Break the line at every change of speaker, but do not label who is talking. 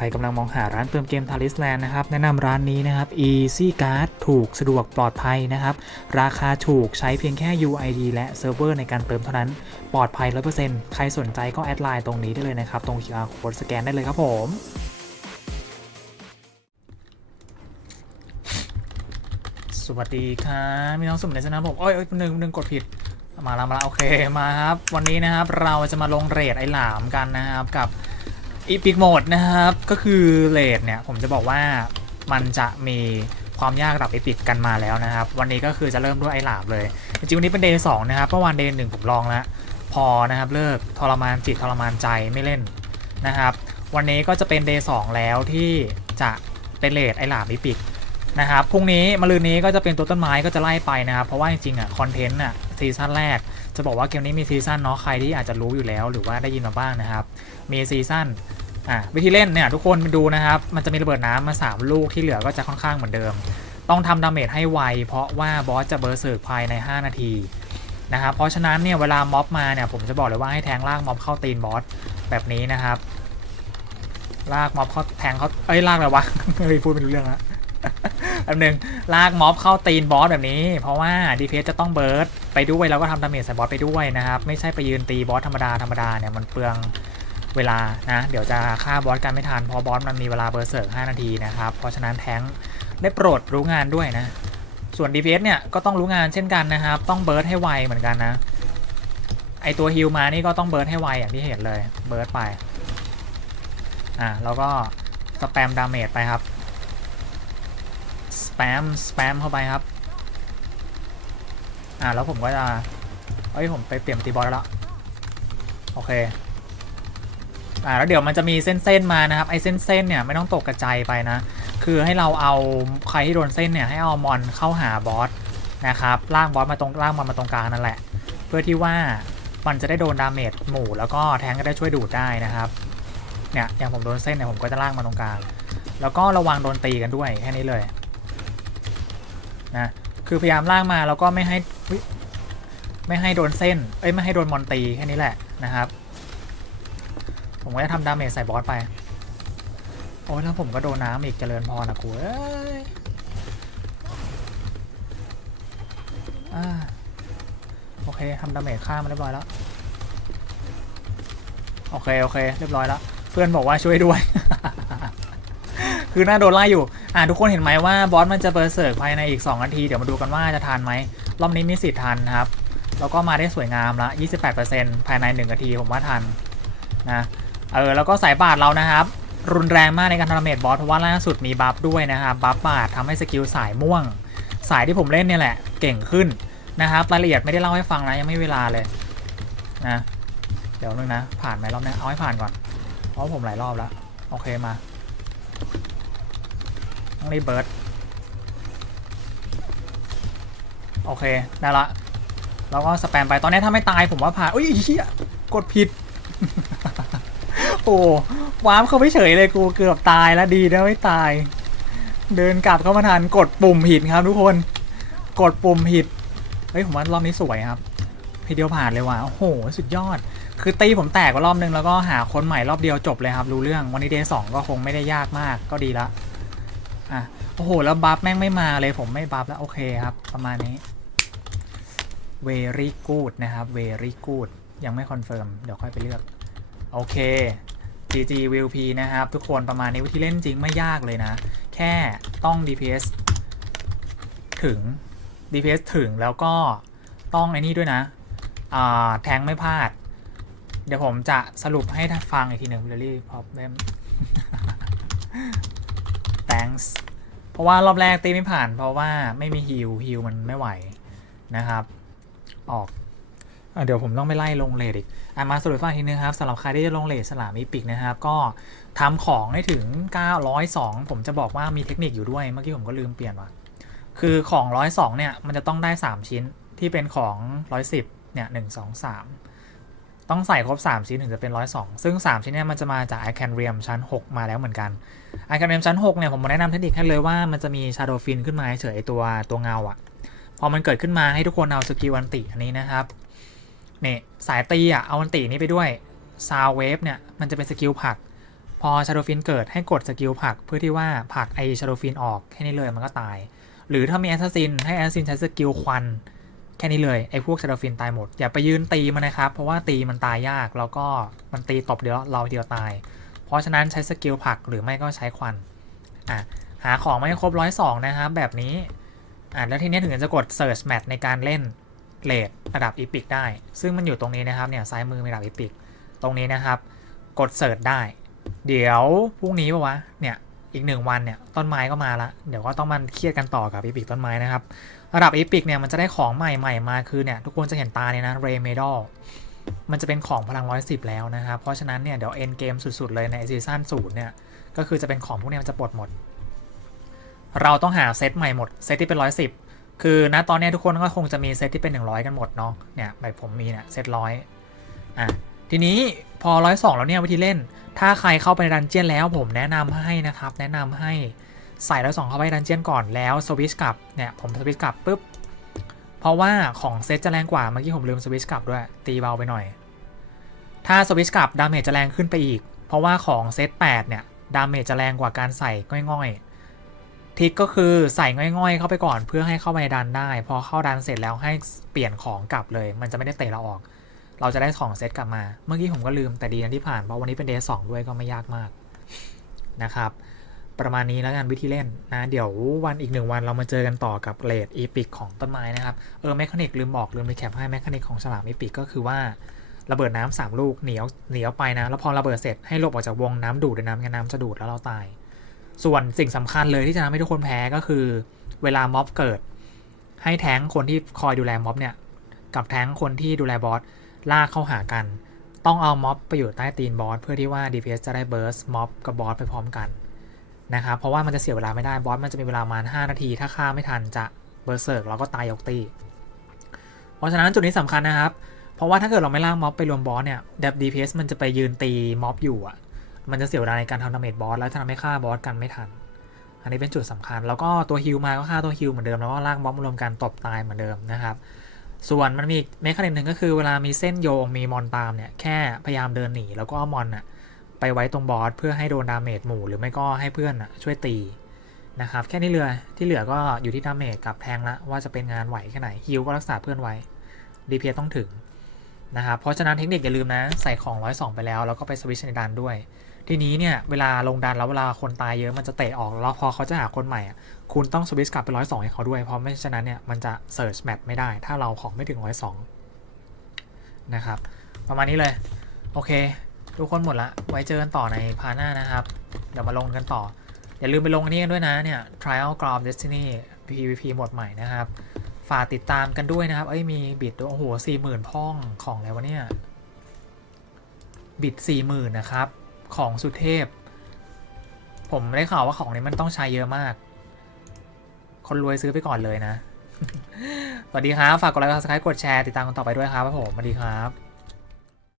ใครกำลังมองหาร้านเติมเกมทาริสแลนด์นะครับ แนะนำร้านนี้นะครับ Easy Card ถูกสะดวกปลอดภัยนะครับ ราคาถูกใช้เพียงแค่ UID และเซิร์ฟเวอร์ในการเติมเท่านั้น ปลอดภัย 100%ใครสนใจก็แอดไลน์ตรงนี้ได้เลยนะครับ ตรง QR code สแกนได้เลยครับผมสวัสดีครับมีน้องสุ่มในสนามผมโอ้ยเอ้ยหนึ่งหนึ่งกดผิด มาแล้วมาแล้วโอเคมาครับ วันนี้นะครับเราจะมาลงเรทไอหลามกันนะครับกับ อีพิกโหมดนะครับ ก็คือเรทเนี่ย ผมจะบอกว่ามันจะมีความยากระดับอีพิกกันมาแล้วนะครับ วันนี้ก็คือจะเริ่มด้วยไอหลามเลย จริงวันนี้เป็นเดย์สองนะครับเมื่อวานเดย์หนึ่งผมลองแล้ว พอนะครับเลิกทรมานจิตทรมานใจไม่เล่นนะครับ วันนี้ก็จะเป็นเดย์สองแล้วที่จะเป็นเรทไอหลามอีพิกนะครับพรุ่งนี้มะรืนนี้ก็จะเป็นตัวต้นไม้ก็จะไล่ไปนะครับ เพราะว่าจริงๆอะคอนเทนต์อะซีซั่นแรก จะบอกว่าเกมนี้มีซีซั่นเนาะใครที่อาจจะรู้อยู่แล้ว หรือว่าได้ยินมาบ้างนะครับ มีซีซั่น อะวิธีเล่นเนี่ยทุกคนดูนะครับ มันจะมีระเบิดน้ำมา 3 ลูกที่เหลือก็จะค่อนข้างเหมือนเดิม ต้องทำดาเมจให้ไว เพราะว่าบอสจะเบอร์เซิร์กภายใน 5 นาทีนะครับเพราะฉะนั้นเนี่ยเวลาม็อบมาเนี่ยผมจะบอกเลยว่าให้แทงลากม็อบเข้าตีนบอสแบบนี้นะครับ ลากม็อบเข้าแทงเขาเอ้ยลากเลยวะเฮ้ยพูดไม่รู้เรื่องละแป๊บนึงลากม็อบเข้าตีนบอสแบบนี้ เพราะว่าดีเพจะต้องเบิร์ดไปด้วยแล้วก็ทำดาเมจใส่บอสไปด้วยนะครับ ไม่ใช่ไปยืนตีบอสธรรมดาธรรมดาเนี่ยมันเปลือง เวลานะเดี๋ยวจะฆ่าบอสกันไม่ทันเพราะบอสมันมีเวลาเบอร์เสิร์ก5นาทีนะครับ เพราะฉะนั้นแทงได้โปรดรู้งานด้วยนะ ส่วน DPS เนี่ยก็ต้องรู้งานเช่นกันนะครับ ต้องเบิร์ดให้ไวเหมือนกันนะ ไอตัวฮิลมานี่ก็ต้องเบิร์ดให้ไวอย่างที่เห็นเลยเบิร์ดไปอะแล้วก็สแปมดาเมจไปครับสแปมสแปมเข้าไปครับอ่าแล้วผมก็จะเอ้ยผมไปเปลี่ยนตีบอลแล้วละโอเค อ่าแล้วเดี๋ยวมันจะมีเส้นๆมานะครับไอ้เส้นๆเนี่ยไม่ต้องตกกระจายไปนะ คือให้เราเอาใครที่โดนเส้นเนี่ยให้เอามอนเข้าหาบอสนะครับลากบอสมาตรงลากมันมาตรงกลางนั่นแหละ เพื่อที่ว่ามันจะได้โดนดาเมจหมู่แล้วก็แทงก็ได้ช่วยดูดได้นะครับเนี่ยอย่างผมโดนเส้นเนี่ยผมก็จะลากมาตรงกลางแล้วก็ระวังโดนตีกันด้วยแค่นี้เลยนะคือพยายามลากมาแล้วก็ไม่ให้ไม่ให้โดนเส้นเอ้ยไม่ให้โดนมอนตีแค่นี้แหละนะครับ ผมก็จะทำดาเมจใส่บอสไป โอ้ยแล้วผมก็โดนน้ำอีกเจริญพรนะกูเอ้ยอโอเคทำดาเมจฆ่ามันเรียบร้อยแล้ว โอเค โอเค เรียบร้อยแล้ว เพื่อนบอกว่าช่วยด้วย คือน่าโดนไล่อยู่ อ่าทุกคนเห็นไหมว่าบอสมันจะเบอร์เซิร์ภายในอีก 2 นาที เดี๋ยวมาดูกันว่าจะทันไหม รอบนี้มีสิทธิ์ทันครับ แล้วก็มาได้สวยงามละ 28%ภายใน 1 นาทีผมว่าทันนะ เออแล้วก็สายบาดเรานะครับ รุนแรงมากในการทำดาเมจบอสเพราะว่าล่าสุดมีบัฟด้วยนะครับบัฟบาดทำให้สกิลสายม่วง สายที่ผมเล่นเนี่ยแหละเก่งขึ้นนะครับรายละเอียดไม่ได้เล่าให้ฟังนะยังไม่เวลาเลยนะเดี๋ยวนึงนะ ผ่านไหมรอบนี้เอาให้ผ่านก่อนเพราะผมหลายรอบแล้วโอเคมาต้องรีเบิร์ดโอเคได้ละแล้วก็สแปมไปตอนนี้ถ้าไม่ตายผมว่าผ่านอุ้ยเฮียกดผิด โอ้ว้ามเขาไปเฉยเลยกูเกือบตายแล้วดีนะไม่ตาย เดินกลับเข้ามาทันกดปุ่มผิดครับทุกคน กดปุ่มผิดเฮ้ยผมว่ารอบนี้สวยครับทีเดียวผ่านเลยว่ะโอ้โหสุดยอด คือตีผมแตกว่ารอบนึงแล้วก็หาคนใหม่รอบเดียวจบเลยครับ รู้เรื่องวันนี้เดย์สองก็คงไม่ได้ยากมากก็ดีละอะโอ้โหแล้วบัฟแม่งไม่มาเลยผมไม่บัฟแล้วโอเคครับ ประมาณนี้ very good นะครับ very good ยังไม่คอนเฟิร์มเดี๋ยวค่อยไปเลือก โอเค GG VP นะครับ ทุกคนประมาณนี้วิธีเล่นจริงไม่ยากเลยนะ แค่ต้อง DPS ถึง DPS ถึงแล้วก็ต้องไอ้นี่ด้วยนะแทงไม่พลาด เดี๋ยวผมจะสรุปให้ท่านฟังอีกทีหนึ่ง really problem thanks เพราะว่ารอบแรกตีไม่ผ่านเพราะว่าไม่มีฮิลฮิลมันไม่ไหวนะครับ ออก เดี๋ยวผมต้องไปไล่ลงเลทอีกอะมาสรุปฟังทีนึงครับสำหรับใครที่จะลงเลทสลามอีปิกนะครับ ก็ทำของให้ถึง 902 ผมจะบอกว่ามีเทคนิคอยู่ด้วย เมื่อกี้ผมก็ลืมเปลี่ยนว่ะคือของ 102 เนี่ย มันจะต้องได้ 3 ชิ้นที่เป็นของ 110 เนี่ย 1 2 3 ต้องใส่ครบ 3 ชิ้นถึงจะเป็น 102 ซึ่ง 3 ชิ้นเนี่ยมันจะมาจาก i c a n r e a m ชั้น 6 มาแล้วเหมือนกัน i c a n r e a m ชั้น 6 เนี่ย ผมมาแนะนำเทคนิคให้เลยว่ามันจะมี Shadow Fin ขึ้นมาเฉยไอตัวตัวเงาอะพอมันเกิดขึ้นมาให้ทุกคนเอาสกิลอันติอันนี้นะครับ เนี่ยสายตีอะ เอาอันตินี้ไปด้วย Sound Wave เนี่ย มันจะเป็นสกิลผัก พอชาโดฟินเกิดให้กดสกิลผักเพื่อที่ว่าผักไอชาโดฟินออกแค่นี้เลยมันก็ตาย หรือถ้ามีแอสซัสซินให้แอสซัสซินใช้สกิลควันแค่นี้เลย ไอ้พวกชาโดฟินตายหมด อย่าไปยืนตีมันนะครับ เพราะว่าตีมันตายยากแล้วก็มันตีตบเดียวเราเดียวตาย เพราะฉะนั้นใช้สกิลผักหรือไม่ก็ใช้ควันอะหาของไม่ครบร้อยสองนะครับแบบนี้อะแล้วทีนี้ถึงจะกด Search Match ในการเล่น เลดระดับอีพิกได้ ซึ่งมันอยู่ตรงนี้นะครับเนี่ยซ้ายมือมีระดับอีพิกตรงนี้นะครับ กด Search ได้ เดี๋ยวพรุ่งนี้ปะวะเนี่ยอีกหนึ่งวันเนี่ยต้นไม้ก็มาละเดี๋ยวก็ต้องมันเครียดกันต่อกับอีพิกต้นไม้นะครับระดับอีพิกเนี่ยมันจะได้ของใหม่ๆมาคือเนี่ยทุกคนจะเห็นตาเนี่ยนะเรเมดอลมันจะเป็นของพลังร้อยสิบแล้วนะครับ เพราะฉะนั้นเนี่ยเดี๋ยวเอ็นเกมสุดๆเลยในซีซั่นศูนย์เนี่ยก็คือจะเป็นของพวกเนี้มันจะปลดหมด เราต้องหาเซตใหม่หมดเซตที่เป็นร้อยสิบ คือณตอนนี้ทุกคนก็คงจะมีเซตที่เป็น 100 กันหมดเนาะเนี่ยแบบผมมีเนี่ยเซตร้อยอะทีนี้พอร้อยสองแล้วเนี่ยวิธีเล่น ถ้าใครเข้าไปดันเจียนแล้วผมแนะนำให้นะครับ แนะนำให้ใส่ร้อยสองเข้าไปดันเจียนก่อนแล้วสวิชกลับเนี่ยผมสวิชกลับปุ๊บเพราะว่าของเซตจะแรงกว่าเมื่อกี้ผมลืมสวิชกลับด้วยตีเบาไปหน่อย ถ้าสวิชกลับดาเมจจะแรงขึ้นไปอีก เพราะว่าของเซต8เนี่ยดาเมจจะแรงกว่าการใส่ง่อยๆ ทิกก็คือใส่ง่อยๆ เข้าไปก่อนเพื่อให้เข้าไปดันได้ พอเข้าดันเสร็จแล้วให้เปลี่ยนของกลับเลย มันจะไม่ได้เตะเราออก เราจะได้ของเซตกลับมา เมื่อกี้ผมก็ลืมแต่ดีนะที่ผ่านเพราะวันนี้เป็นเดย์สองด้วยก็ไม่ยากมากนะครับประมาณนี้แล้วกันวิธีเล่นนะเดี๋ยววันอีกหนึ่งวันเรามาเจอกันต่อกับเลดอีพิกของต้นไม้นะครับ เออแมคานิกลืมบอกลืมรีแคปให้แมคานิกของฉลามอีพิกก็คือว่าระเบิดน้ำสามลูกหนีเอาหนีเอาไปนะ แล้วพอระเบิดเสร็จให้หลบออกจากวงน้ำดูดนน้ำกันน้ำจะดูดแล้วเราตาย ส่วนสิ่งสำคัญเลยที่จะทำให้ทุกคนแพ้ก็คือ เวลาม็อบเกิด ให้แท้งคนที่คอยดูแลม็อบเนี่ย กับแท้งคนที่ดูแลบอสลากเข้าหากัน ต้องเอาม็อบไปอยู่ใต้ตีนบอสเพื่อที่ว่า DPS จะได้เบิร์สม็อบกับบอสไปพร้อมกันนะครับเพราะว่ามันจะเสียเวลาไม่ได้บอสมันจะมีเวลาประมาณ 5 นาที ถ้าฆ่าไม่ทันจะเบอร์เซิร์กแล้วก็ตายยกตีเพราะฉะนั้นจุดนี้สำคัญนะครับ เพราะว่าถ้าเกิดเราไม่ล่างม็อบไปรวมบอสเนี่ยเดบ DPS มันจะไปยืนตีม็อบอยู่อะ มันจะเสียเวลาในการทำดาเมจบอสแล้วทำให้ฆ่าบอสกันไม่ทัน อันนี้เป็นจุดสำคัญ แล้วก็ตัวฮิลมาก็ฆ่าตัวฮิลเหมือนเดิมแล้วก็ลากม็อบมารวมกันตบตายเหมือนเดิมนะครับ ส่วนมันมีเมคานิกหนึ่งก็คือเวลามีเส้นโยงมีมอนตามเนี่ยแค่พยายามเดินหนีแล้วก็เอามอนอะไปไว้ตรงบอสเพื่อให้โดนดาเมจหมู่หรือไม่ก็ให้เพื่อนอะช่วยตีนะครับแค่นี้เลยที่เหลือก็อยู่ที่ดาเมจกับแทงละว่าจะเป็นงานไหวแค่ไหนฮิลก็รักษาเพื่อนไว้ดีเพียต้องถึงนะครับเพราะฉะนั้นเทคนิคอย่าลืมนะ ใส่ของร้อยสองไปแล้ว แล้วก็ไปสวิชในดันด้วย ทีนี้เนี่ยเวลาลงดันแล้วเวลาคนตายเยอะมันจะเตะออกแล้วพอเขาจะหาคนใหม่อะคุณต้องสวิชกลับไปร้อยสองให้เขาด้วย เพราะไม่ฉะนั้นเนี่ยมันจะเซิร์ชแมทไม่ได้ ถ้าเราของไม่ถึงร้อยสองนะครับ ประมาณนี้เลย โอเค ทุกคนหมดละ ไว้เจอกันต่อในพาหน้านะครับ เดี๋ยวมาลงกันต่อ อย่าลืมไปลงอันนี้กันด้วยนะเนี่ย Trial Ground Destiny PVP หมดใหม่นะครับ ฝากติดตามกันด้วยนะครับ เอ้ยมีบิดโอ้โหสี่หมื่นพ่องของอะไรวะเนี่ย บิดสี่หมื่นนะครับ ของสุดเทพ ผมได้ข่าวว่าของนี้มันต้องใช้เยอะมาก คนรวยซื้อไปก่อนเลยนะ สวัสดีครับ ฝากกดไลค์กดซับกดแชร์ ติดตามกันต่อไปด้วยครับผม สวัสดีครับ